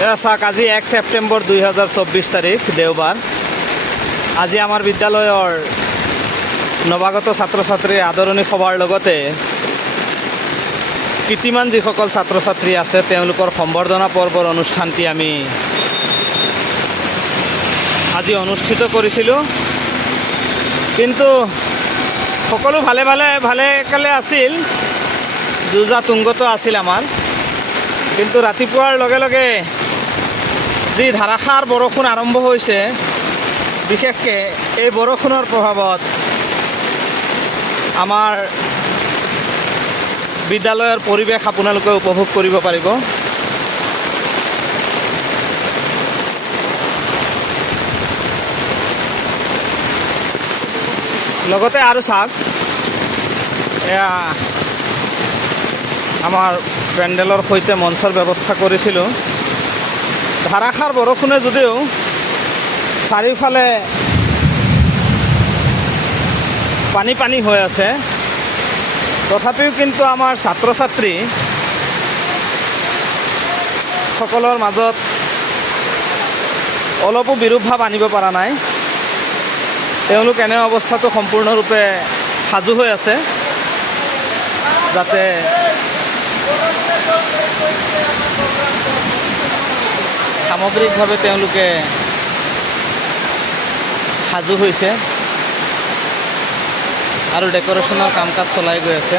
চাওক আজি 1 ছেপ্টেম্বৰ 2024 তাৰিখ দেওবাৰ। আজি আমাৰ বিদ্যালয়ৰ নৱাগত ছাত্ৰ ছাত্ৰীৰ আদৰণি সভাৰ লগতে কীৰ্তিমান যিসকল ছাত্ৰ ছাত্ৰী আছে তেওঁলোকৰ সম্বৰ্ধনা পৰ্বৰ অনুষ্ঠানটি আমি আজি অনুষ্ঠিত কৰিছিলোঁ। কিন্তু সকলো ভালে কালে আছিল, যুঁজা তুংগতো আছিল আমাৰ। কিন্তু ৰাতিপুৱাৰ লগে লগে যি ধাৰাসাৰ বৰষুণ আৰম্ভ হৈছে, বিশেষকৈ এই বৰষুণৰ প্ৰভাৱত আমাৰ বিদ্যালয়ৰ পৰিৱেশ আপোনালোকে উপভোগ কৰিব পাৰিব। লগতে আৰু চাওক, এয়া আমাৰ পেণ্ডেলৰ সৈতে মঞ্চৰ ব্যৱস্থা কৰিছিলোঁ। ধাৰাসাৰ বৰষুণে যদিও চাৰিওফালে পানী হৈ আছে, তথাপিও কিন্তু আমাৰ ছাত্ৰ ছাত্ৰী সকলৰ মাজত অলপো বিৰূপ ভাৱ আনিব পৰা নাই। তেওঁলোক এনে অৱস্থাটো সম্পূৰ্ণৰূপে সাজু হৈ আছে, যাতে সামগ্ৰিকভাৱে তেওঁলোকে সাজু হৈছে আৰু ডেকৰেশ্যনৰ কাম কাজ চলাই গৈ আছে।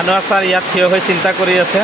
আনোৱাৰ ছাৰ ইয়াত থিয় হৈ চিন্তা কৰি আছে।